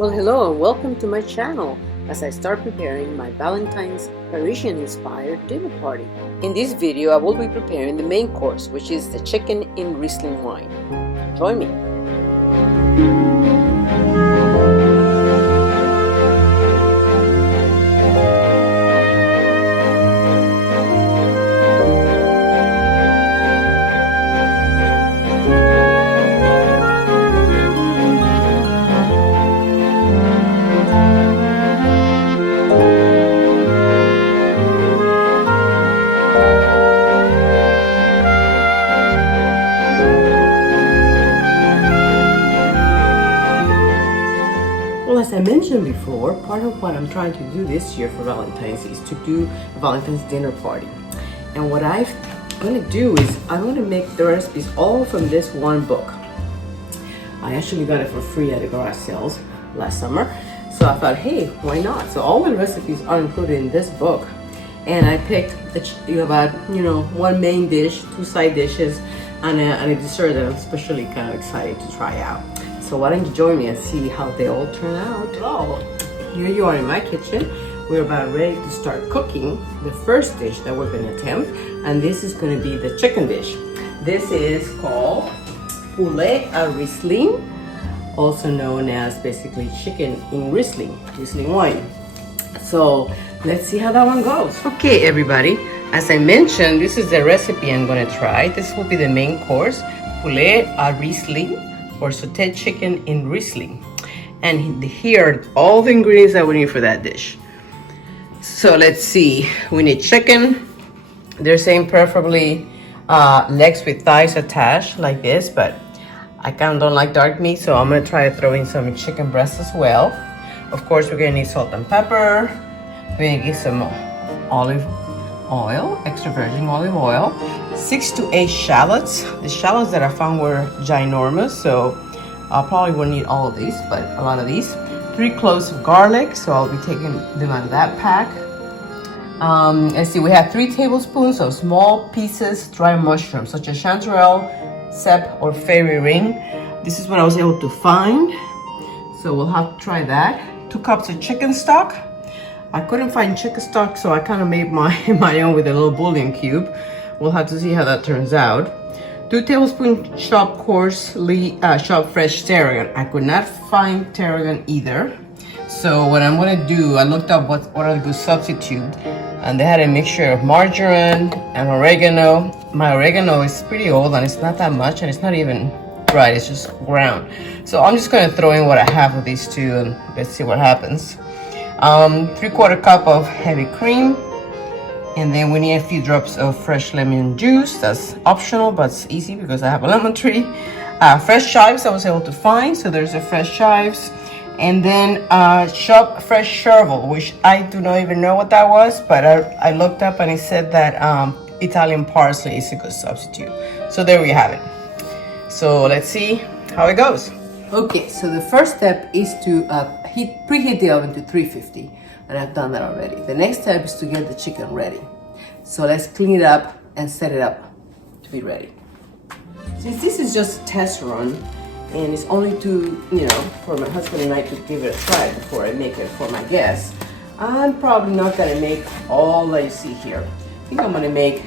Well, hello and welcome to my channel as I start preparing my Valentine's Parisian-inspired dinner party. In this video, I will be preparing the main course, which is the chicken in Riesling wine. Join me. Well, as I mentioned before, part of what I'm trying to do this year for Valentine's is to do a Valentine's dinner party. And what I'm going to do is I'm going to make the recipes all from this one book. I actually got it for free at the garage sales last summer. So I thought, hey, why not? So all my recipes are included in this book. And I picked about, one main dish, two side dishes, and a dessert that I'm especially kind of excited to try out. So why don't you join me and see how they all turn out. Oh, here you are in my kitchen. We're about ready to start cooking the first dish that we're going to attempt, and this is going to be the chicken dish. This is called Poulet Au Riesling, also known as basically chicken in Riesling wine. So let's see how that one goes. Okay, everybody, as I mentioned, this is the recipe I'm going to try. This will be the main course, Poulet Au Riesling, or sauteed chicken in Riesling. And here are all the ingredients that we need for that dish. So let's see, we need chicken. They're saying preferably legs with thighs attached like this, but I kind of don't like dark meat, so I'm gonna try to throw in some chicken breast as well. Of course, we're gonna need salt and pepper. We're gonna get some olive oil, extra virgin olive oil, 6 to 8 shallots. The shallots that I found were ginormous, so I probably won't need all of these, but a lot of these. 3 cloves of garlic, so I'll be taking them out of that pack. Let's see, we have 3 tablespoons of small pieces dry mushrooms, such as chanterelle, cep, or fairy ring. This is what I was able to find, so we'll have to try that. 2 cups of chicken stock. I couldn't find chicken stock, so I kind of made my own with a little bouillon cube. We'll have to see how that turns out. 2 tablespoons chopped coarsely chopped fresh tarragon. I could not find tarragon either. So what I'm gonna do, I looked up what are the good substitute, and they had a mixture of margarine and oregano. My oregano is pretty old and it's not that much, and it's not even dried, it's just ground. So I'm just gonna throw in what I have of these two and let's see what happens. 3/4 cup of heavy cream, and then we need a few drops of fresh lemon juice. That's optional, but it's easy because I have a lemon tree. Fresh chives I was able to find, so there's the fresh chives, and then chopped fresh chervil, which I do not even know what that was, but I looked up and it said that Italian parsley is a good substitute. So there we have it. So let's see how it goes. Okay, so the first step is to preheat the oven to 350, and I've done that already. The next step is to get the chicken ready. So let's clean it up and set it up to be ready. Since this is just a test run, and it's only for my husband and I to give it a try before I make it for my guests, I'm probably not gonna make all that you see here. I think I'm gonna make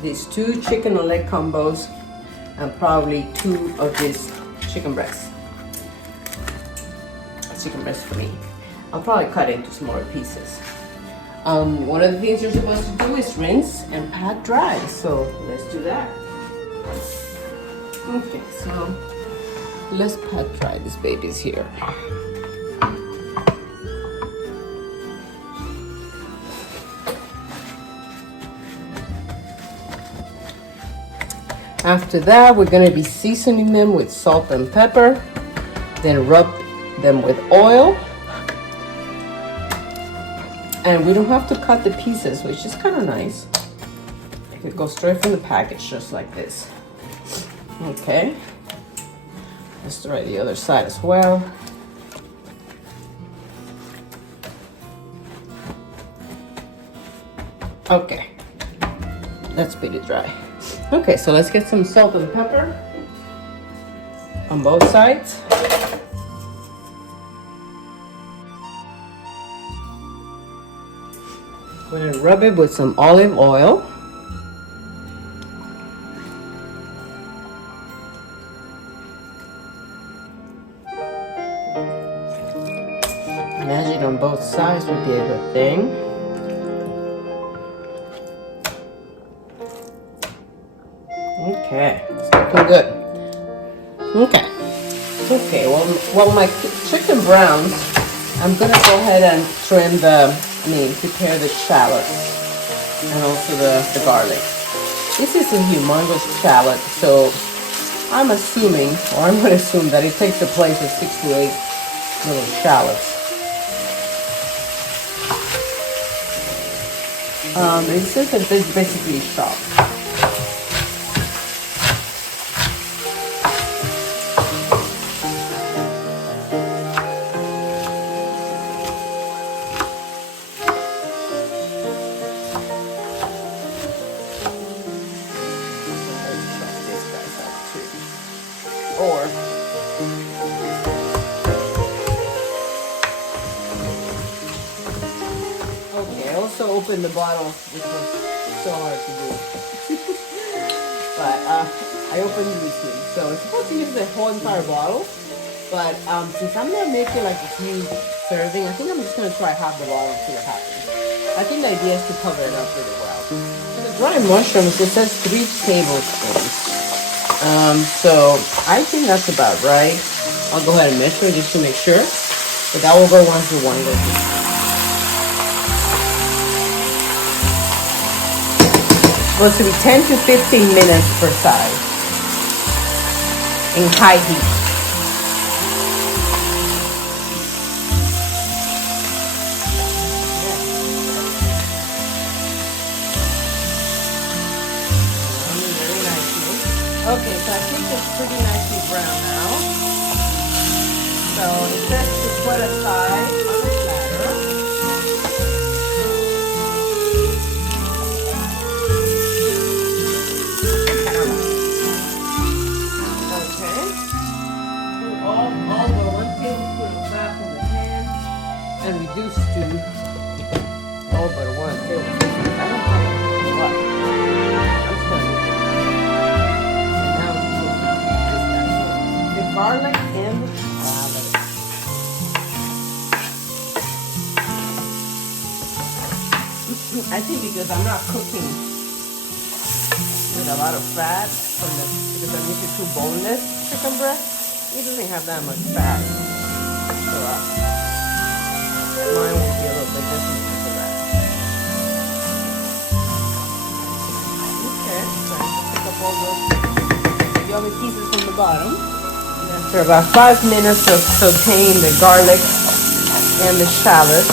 these 2 chicken and leg combos and probably 2 of these chicken breasts. Chicken breast for me. I'll probably cut it into smaller pieces. One of the things you're supposed to do is rinse and pat dry. So let's do that. Okay, so let's pat dry these babies here. After that, we're gonna be seasoning them with salt and pepper, then rub them with oil. And we don't have to cut the pieces, which is kind of nice. It could go straight from the package, just like this. Okay. Let's try the other side as well. Okay. Let's beat it dry. Okay, so let's get some salt and pepper on both sides. I'm gonna rub it with some olive oil. Magic on both sides would be a good thing. Okay, it's looking good. Okay, well my chicken browns, I'm gonna go ahead and prepare the shallots and also the garlic. This is a humongous shallot, so I'm assuming, or I'm gonna assume that it takes the place of 6 to 8 little shallots. It says that it's basically chopped. Okay, I also opened the bottle, which was so hard to do. But I opened the Riesling, so it's supposed to use the whole entire bottle. But since I'm not making like a huge serving, I think I'm just gonna try half the bottle and see what happens. I think the idea is to cover it up really well. For the dry mushrooms, it says 3 tablespoons. So I think that's about right. I'll go ahead and measure just to make sure. But that will go 1 to 1 goes in. Supposed to be 10 to 15 minutes per side in high heat. Very nicely. Okay, so I think it's pretty nicely brown now. So it says to put aside on the platter. All but 1 tablespoon of fat from the pan and reduce to all but 1 tablespoon. I don't have a lot. I'm starting to and now it's supposed to be this guy here. The garlic and the shallot. I think because I'm not cooking with a lot of fat because I'm used to boneless chicken breast. It doesn't have that much fat, so mine will be a little bit different because of that. Okay, so I just pick up all those yummy pieces from the bottom. And after about 5 minutes of sauteing the garlic and the shallot,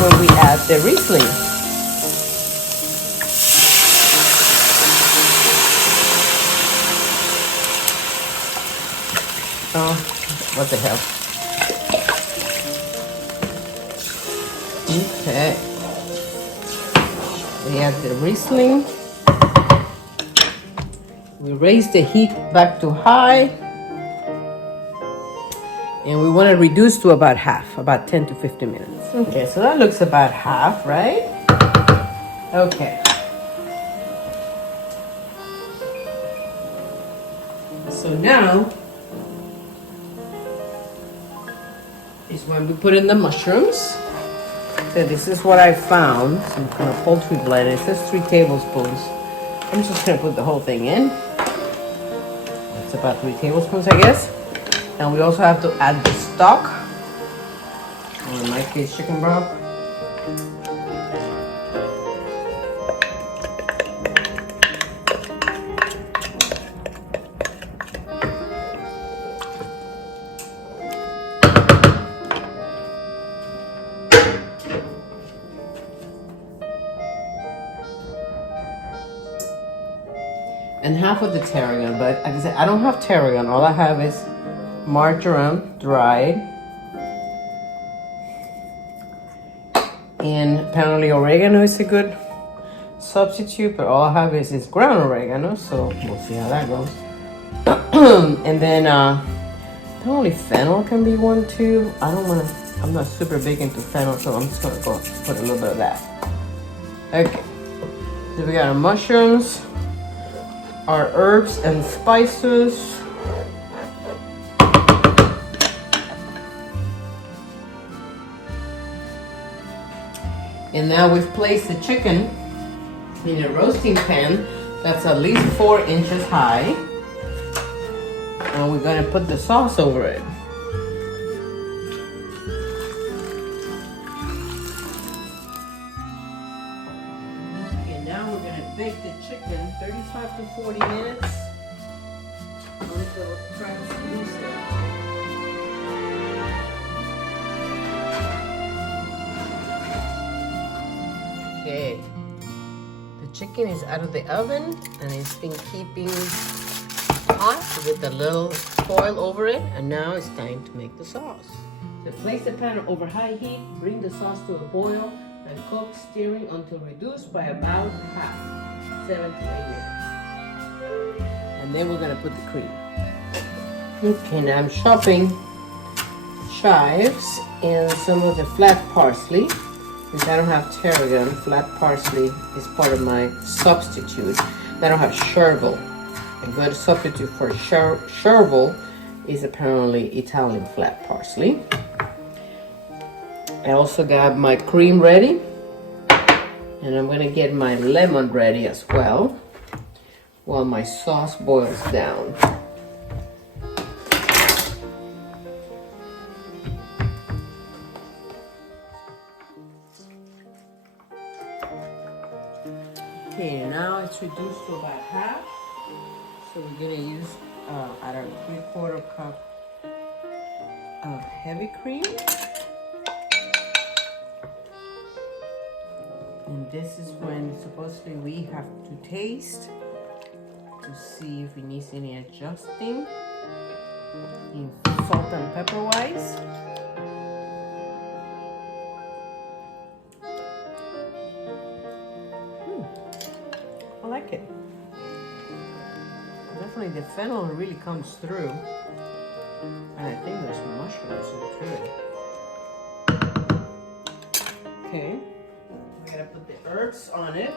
when we add the Riesling. Oh, what the hell? Okay. We add the Riesling. We raise the heat back to high. And we want to reduce to about half, about 10 to 15 minutes. Okay, so that looks about half, right? Okay. So now is when we put in the mushrooms. So this is what I found, some kind of poultry blend. It says 3 tablespoons. I'm just gonna put the whole thing in. It's about 3 tablespoons, I guess. And we also have to add the stock, or in my case, chicken broth. And half of the tarragon, but like I said, I don't have tarragon. All I have is marjoram dried, and apparently oregano is a good substitute, but all I have is ground oregano, so we'll see how that goes. And then apparently fennel can be one too. I'm not super big into fennel, so I'm just gonna go put a little bit of that. Okay, so we got our mushrooms, our herbs and spices. And now we've placed the chicken in a roasting pan that's at least 4 inches high. And we're gonna put the sauce over it. Okay, now we're gonna bake the chicken 35 to 40 minutes until it translucent. Okay, the chicken is out of the oven and it's been keeping hot with a little foil over it, and now it's time to make the sauce. So place the pan over high heat, bring the sauce to a boil, and cook, stirring until reduced by about half, 7 to 8 minutes. And then we're gonna put the cream. Okay, now I'm chopping chives and some of the flat parsley. Since I don't have tarragon, flat parsley is part of my substitute. I don't have chervil. A good substitute for chervil is apparently Italian flat parsley. I also got my cream ready, and I'm gonna get my lemon ready as well while my sauce boils down. Okay, now it's reduced to about half. So we're gonna use I don't know, 3/4 cup of heavy cream. And this is when supposedly we have to taste to see if it needs any adjusting in salt and pepper wise. I like it. Definitely the fennel really comes through. And I think there's mushrooms in it. Okay. We gotta put the herbs on it.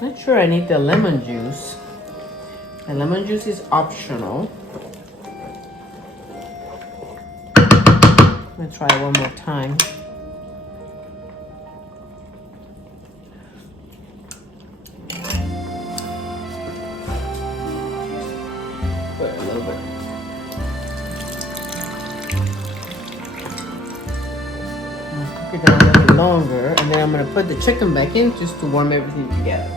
Not sure I need the lemon juice. The lemon juice is optional. I'm gonna try one more time. Put a little bit. I'm gonna cook it down a little bit longer, and then I'm gonna put the chicken back in just to warm everything together.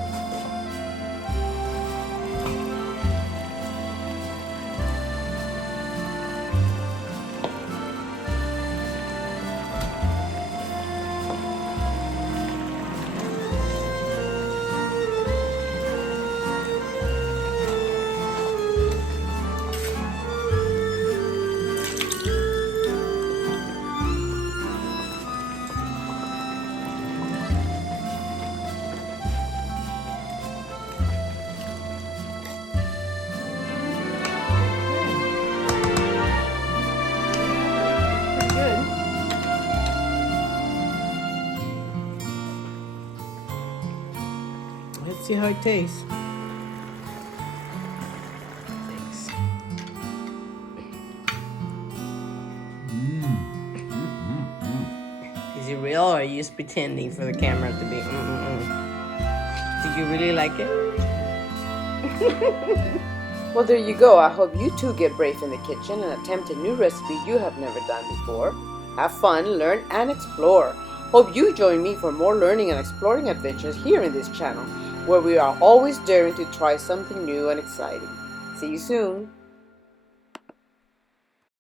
Let's see how it tastes. Thanks. Is it real, or are you just pretending for the camera to be Did you really like it? Well, there you go. I hope you too get brave in the kitchen and attempt a new recipe you have never done before. Have fun, learn, and explore. Hope you join me for more learning and exploring adventures here in this channel, where we are always daring to try something new and exciting. See you soon.